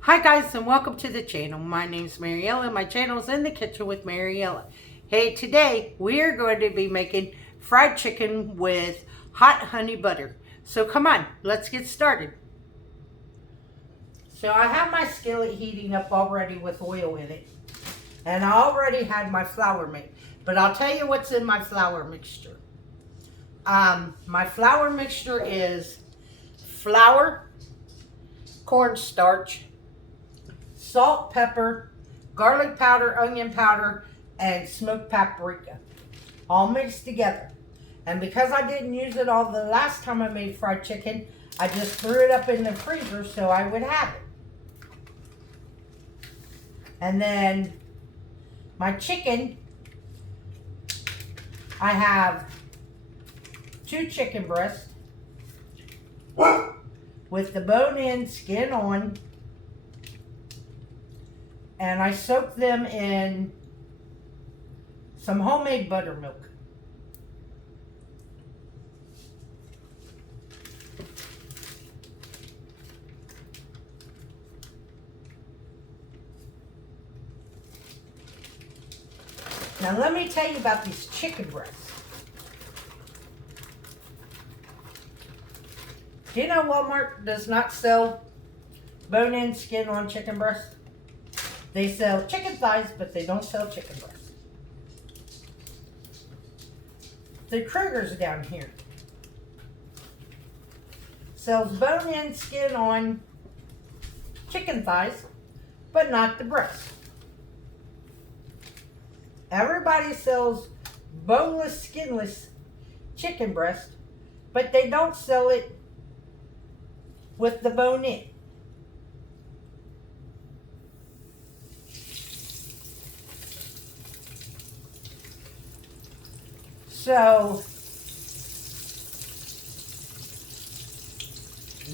Hi guys and welcome to the channel. My name is Mariella. My channel is In the Kitchen with Mariella. Hey, today we are going to be making fried chicken with hot honey butter. So come on, let's get started. So I have my skillet heating up already with oil in it. And I already had my flour made. But I'll tell you what's in my flour mixture. My flour mixture is flour, cornstarch, salt, pepper, garlic powder, onion powder, and smoked paprika, all mixed together. And because I didn't use it all the last time I made fried chicken, I just threw it up in the freezer so I would have it. And then my chicken, I have 2 chicken breasts with the bone-in, skin on, and I soak them in some homemade buttermilk. Now let me tell you about these chicken breasts. Do you know Walmart does not sell bone-in, skin-on chicken breasts? They sell chicken thighs, but they don't sell chicken breasts. The Kruger's down here sells bone-in, skin-on chicken thighs, but not the breast. Everybody sells boneless, skinless chicken breast, but they don't sell it with the bone in. So,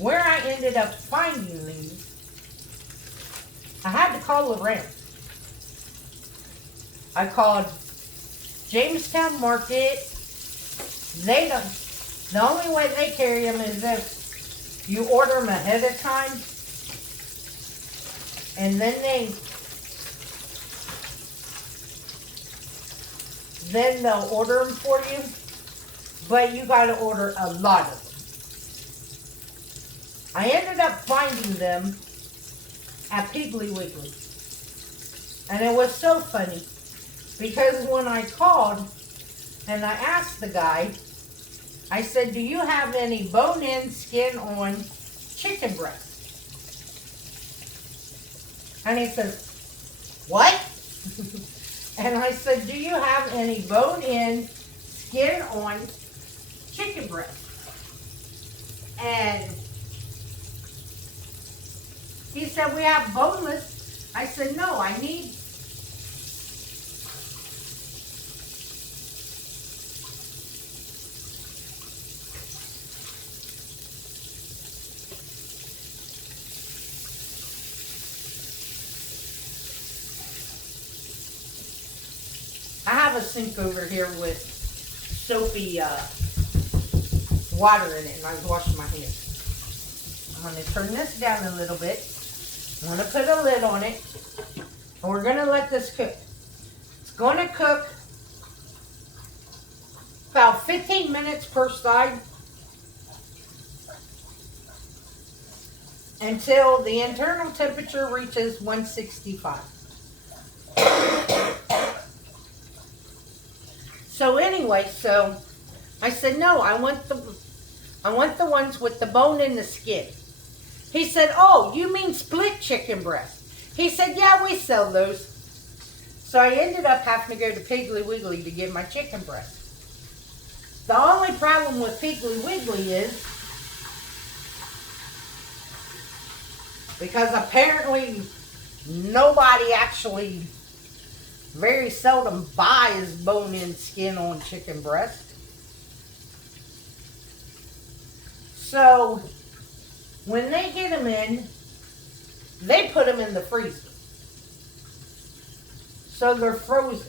where I ended up finding these, I had to call around. I called Jamestown Market. They don't, the only way they carry them is if you order them ahead of time, and then they'll order them for you, but you got to order a lot of them. I ended up finding them at Piggly Wiggly, and it was so funny because when I called and I asked the guy, I said, "Do you have any bone-in, skin-on chicken breast?" And he says, "What?" And I said, "Do you have any bone-in, skin-on chicken breast?" And he said, "We have boneless." I said, "No, I need..." I have a sink over here with soapy water in it, and I was washing my hands. I'm going to turn this down a little bit. I'm going to put a lid on it, and we're going to let this cook. It's going to cook about 15 minutes per side until the internal temperature reaches 165. So anyway, so I said, "No, I want the ones with the bone in the skin." He said, "Oh, you mean split chicken breast?" He said, "Yeah, we sell those." So I ended up having to go to Piggly Wiggly to get my chicken breast. The only problem with Piggly Wiggly is because apparently nobody actually very seldom buys bone-in, skin-on chicken breast. So when they get them in, they put them in the freezer. So they're frozen.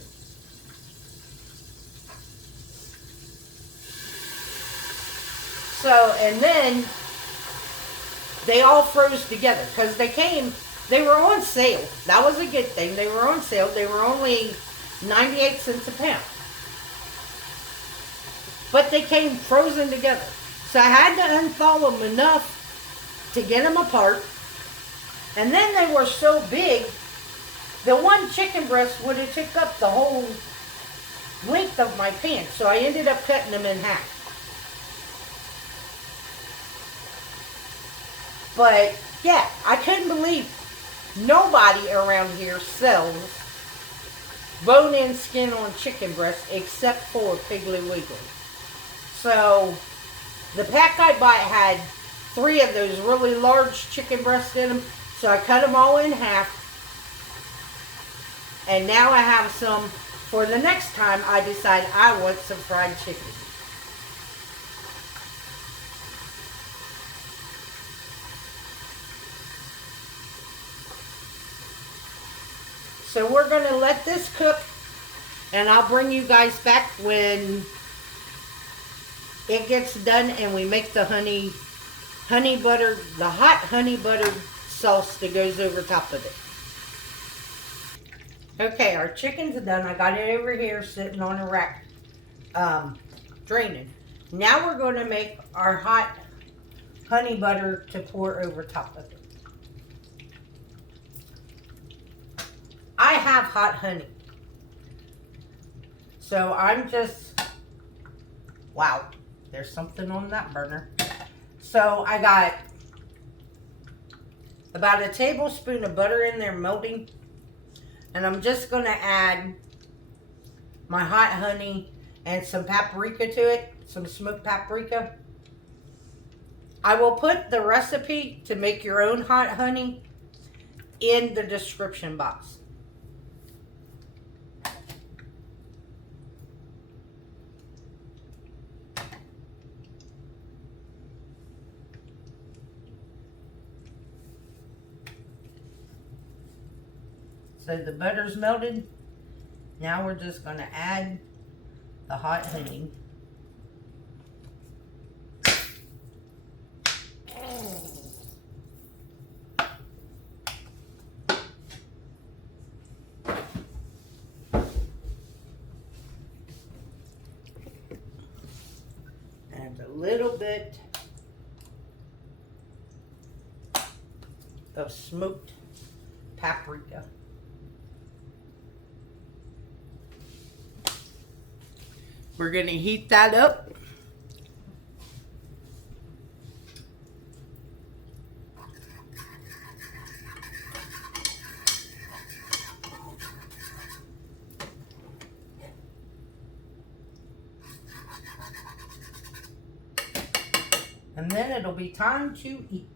So, and then they all froze together because they came They were on sale. That was a good thing. They were on sale. They were only 98 cents a pound. But they came frozen together. So I had to unthaw them enough to get them apart. And then they were so big, the one chicken breast would have took up the whole length of my pan. So I ended up cutting them in half. But yeah, I couldn't believe nobody around here sells bone-in skin-on chicken breast except for Piggly Wiggly. So the pack I bought had 3 of those really large chicken breasts in them. So I cut them all in half. And now I have some for the next time I decide I want some fried chicken. So we're going to let this cook, and I'll bring you guys back when it gets done and we make the honey butter, the hot honey butter sauce that goes over top of it. Okay, our chicken's done. I got it over here sitting on a rack, draining. Now we're going to make our hot honey butter to pour over top of it. I have hot honey. So I'm just, wow, there's something on that burner. So I got about a tablespoon of butter in there melting. And I'm just going to add my hot honey and some paprika to it, some smoked paprika. I will put the recipe to make your own hot honey in the description box. So the butter's melted. Now we're just going to add the hot honey. And a little bit of smoked paprika. We're going to heat that up. And then it'll be time to eat.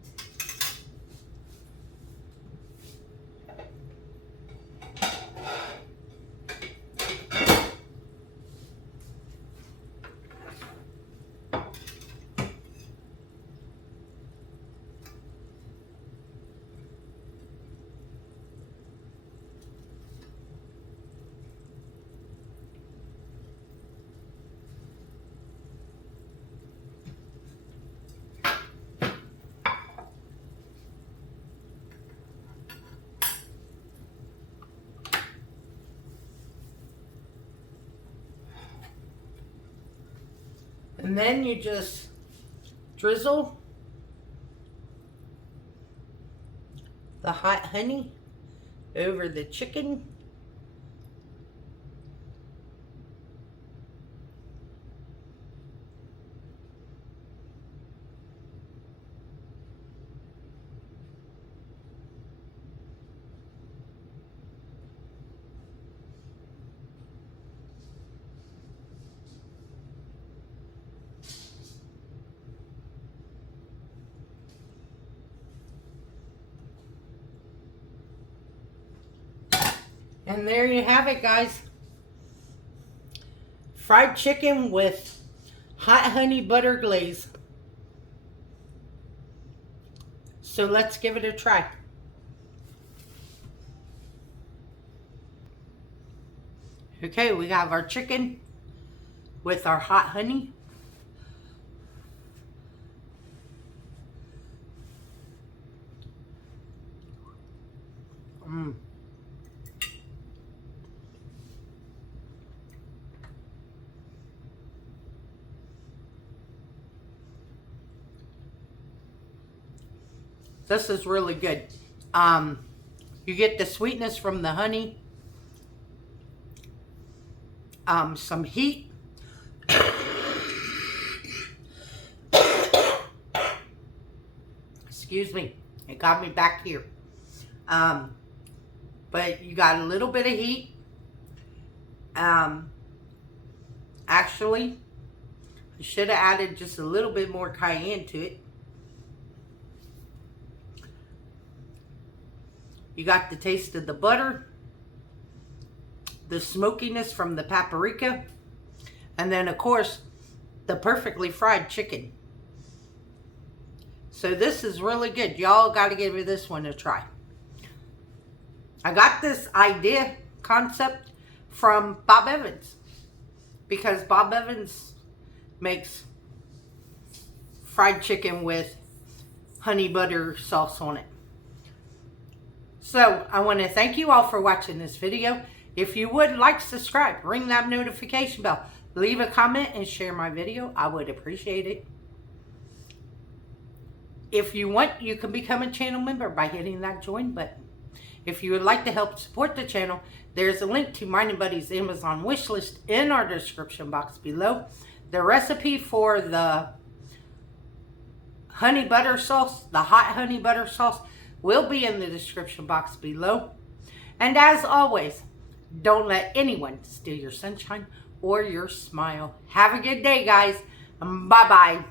And then you just drizzle the hot honey over the chicken. And there you have it, guys. Fried chicken with hot honey butter glaze. So let's give it a try. Okay, we have our chicken with our hot honey. This is really good. You get the sweetness from the honey, some heat. Excuse me, it got me back here. But you got a little bit of heat. Actually, I should have added just a little bit more cayenne to it. You got the taste of the butter, the smokiness from the paprika, and then of course the perfectly fried chicken. So this is really good. Y'all got to give this one a try. I got this idea, concept from Bob Evans, because Bob Evans makes fried chicken with honey butter sauce on it. So, I want to thank you all for watching this video. If you would, like, subscribe, ring that notification bell, leave a comment, and share my video. I would appreciate it. If you want, you can become a channel member by hitting that join button. If you would like to help support the channel, there's a link to mine and Buddy's Amazon wish list in our description box below. The recipe for the honey butter sauce, the hot honey butter sauce, will be in the description box below. And as always, don't let anyone steal your sunshine or your smile. Have a good day, guys. Bye-bye.